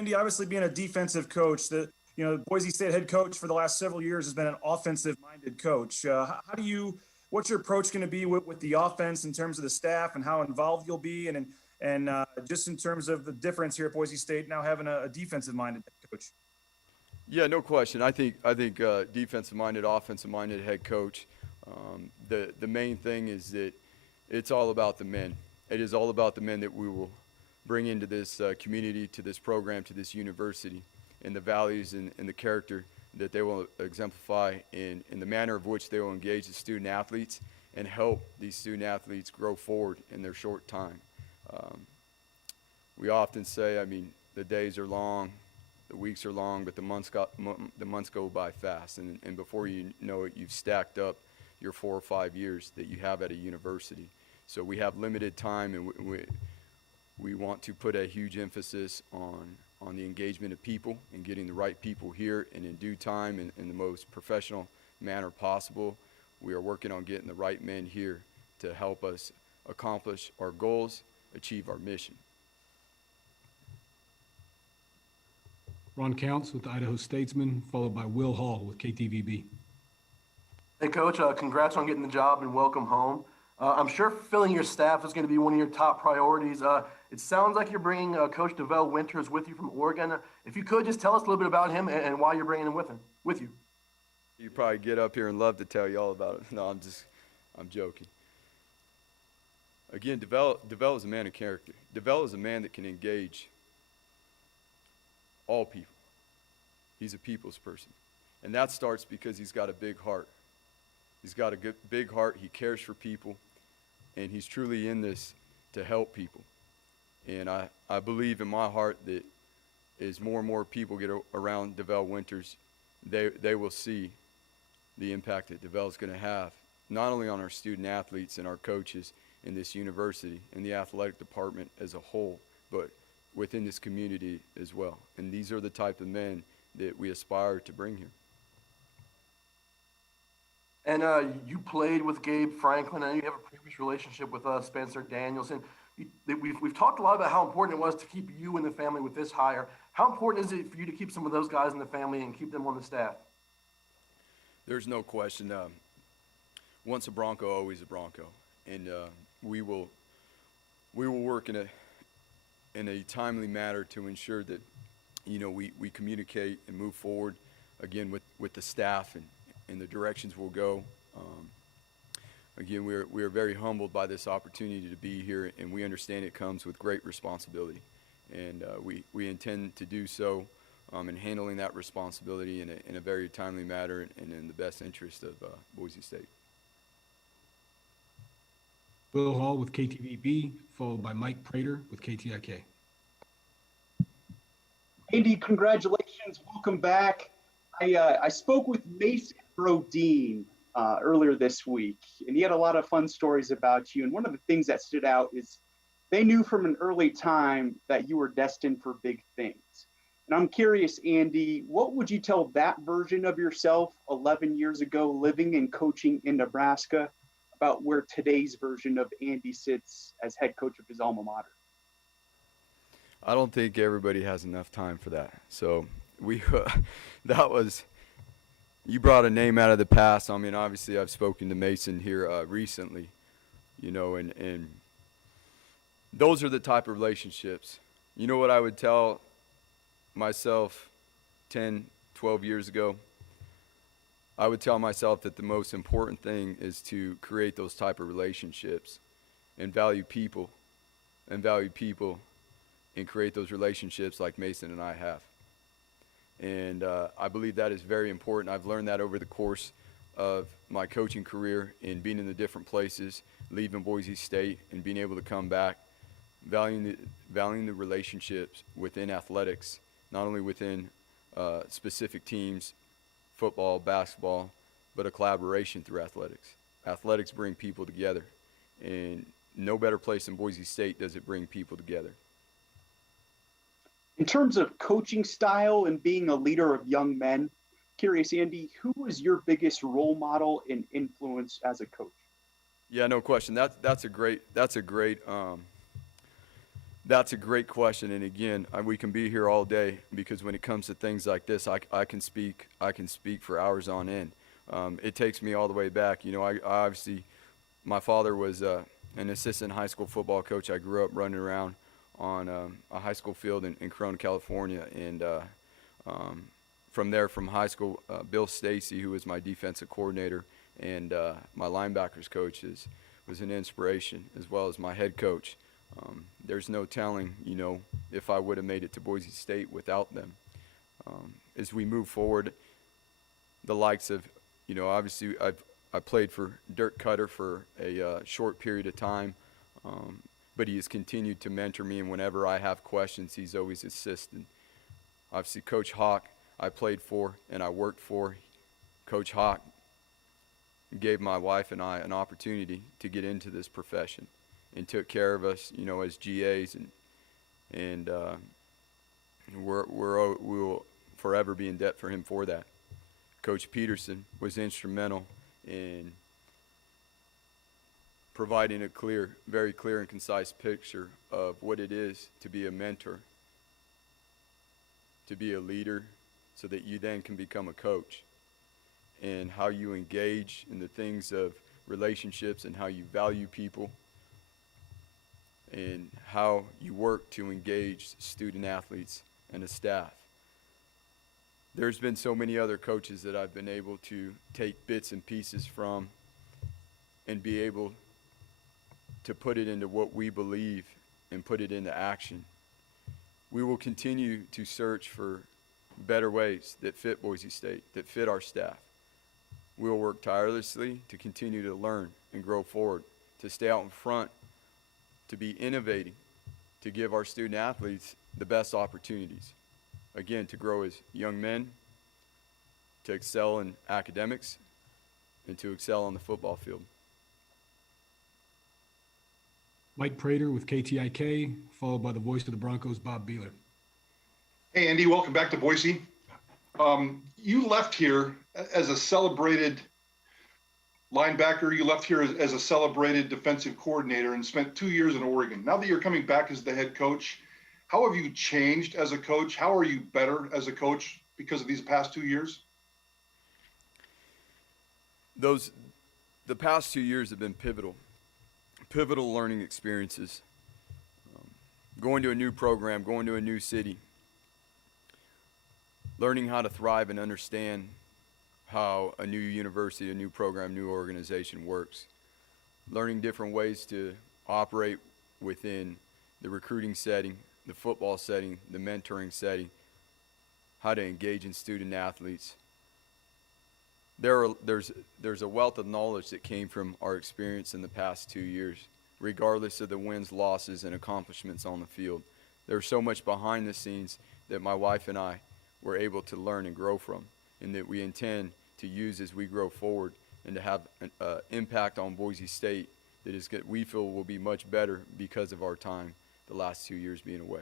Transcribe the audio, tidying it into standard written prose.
Andy, obviously being a defensive coach, the Boise State head coach for the last several years has been an offensive-minded coach. What's your approach going to be with the offense in terms of the staff and how involved you'll be, and just in terms of the difference here at Boise State now having a defensive-minded head coach? Yeah, no question. I think defensive-minded, offensive-minded head coach. The main thing is that it's all about the men. It is all about the men that we will bring into this community, to this program, to this university, and the values and the character that they will exemplify in the manner of which they will engage the student athletes and help these student athletes grow forward in their short time. We often say, the days are long, the weeks are long, but the months go by fast, and before you know it, you've stacked up your 4 or 5 years that you have at a university. So we have limited time, and we want to put a huge emphasis on the engagement of people and getting the right people here, and in due time and in the most professional manner possible. We are working on getting the right men here to help us accomplish our goals, achieve our mission. Ron Counts with the Idaho Statesman, followed by Will Hall with KTVB. Hey, Coach, congrats on getting the job and welcome home. I'm sure filling your staff is going to be one of your top priorities. It sounds like you're bringing Coach DeVell Winters with you from Oregon. If you could, just tell us a little bit about him and why you're bringing him with you. You probably get up here and love to tell you all about it. No, I'm joking. Again, DeVell is a man of character. DeVell is a man that can engage all people. He's a people's person. And that starts because he's got a big heart. He's got a big heart. He cares for people. And he's truly in this to help people. And I believe in my heart that as more and more people get around DeVell Winters, they will see the impact that DeVell's going to have, not only on our student athletes and our coaches in this university and the athletic department as a whole, but within this community as well. And these are the type of men that we aspire to bring here. And you played with Gabe Franklin, and you have a previous relationship with Spencer Danielson. We've talked a lot about how important it was to keep you in the family with this hire. How important is it for you to keep some of those guys in the family and keep them on the staff? There's no question. Once a Bronco, always a Bronco, and we will work in a timely manner to ensure that we communicate and move forward again with the staff and the directions we'll go. Again, we are very humbled by this opportunity to be here, and we understand it comes with great responsibility, and we intend to do so in handling that responsibility in a very timely manner and in the best interest of Boise State. Will Hall with KTVB, followed by Mike Prater with KTIK. Andy, congratulations. Welcome back. I spoke with Mason Brodeen earlier this week, and he had a lot of fun stories about you. And one of the things that stood out is they knew from an early time that you were destined for big things. And I'm curious, Andy, what would you tell that version of yourself 11 years ago, living and coaching in Nebraska, about where today's version of Andy sits as head coach of his alma mater? I don't think everybody has enough time for that. So you brought a name out of the past. Obviously I've spoken to Mason here recently, and those are the type of relationships. You know what I would tell myself 10, 12 years ago? I would tell myself that the most important thing is to create those type of relationships and value people and create those relationships like Mason and I have. And I believe that is very important. I've learned that over the course of my coaching career in being in the different places, leaving Boise State and being able to come back, valuing the relationships within athletics, not only within specific teams, football, basketball, but a collaboration through athletics. Athletics bring people together, and no better place than Boise State does it bring people together. In terms of coaching style and being a leader of young men, curious, Andy, who was your biggest role model and influence as a coach? Yeah, no question. That's a great That's a great question, and again, we can be here all day because when it comes to things like this, I can speak for hours on end. It takes me all the way back. You know, I obviously, my father was an assistant high school football coach. I grew up running around on a high school field in Corona, California, and from there, from high school, Bill Stacy, who was my defensive coordinator, and my linebackers coach was an inspiration, as well as my head coach. There's no telling, you know, if I would have made it to Boise State without them. As we move forward, the likes of, you know, obviously I played for Dirk Cutter for a short period of time, but he has continued to mentor me, and whenever I have questions, he's always assisted. Obviously, Coach Hawk, I played for and I worked for. Coach Hawk gave my wife and I an opportunity to get into this profession and took care of us, you know, as GAs, and we will forever be in debt for him for that. Coach Peterson was instrumental in providing a very clear and concise picture of what it is to be a mentor, to be a leader, so that you then can become a coach, and how you engage in the things of relationships and how you value people and how you work to engage student athletes and the staff. There's been so many other coaches that I've been able to take bits and pieces from and be able to put it into what we believe and put it into action. We will continue to search for better ways that fit Boise State, that fit our staff. We will work tirelessly to continue to learn and grow forward, to stay out in front, to be innovating, to give our student athletes the best opportunities. Again, to grow as young men, to excel in academics, and to excel on the football field. Mike Prater with KTIK, followed by the voice of the Broncos, Bob Beeler. Hey, Andy, welcome back to Boise. You left here as a celebrated linebacker. You left here as a celebrated defensive coordinator and spent 2 years in Oregon. Now that you're coming back as the head coach, how have you changed as a coach? How are you better as a coach because of these past 2 years? The past 2 years have been pivotal learning experiences. Going to a new program, going to a new city, learning how to thrive and understand how a new university, a new program, new organization works. Learning different ways to operate within the recruiting setting, the football setting, the mentoring setting, how to engage in student athletes. There's a wealth of knowledge that came from our experience in the past 2 years, regardless of the wins, losses, and accomplishments on the field. There's so much behind the scenes that my wife and I were able to learn and grow from, and that we intend to use as we grow forward, and to have an impact on Boise State that we feel will be much better because of our time the last 2 years being away.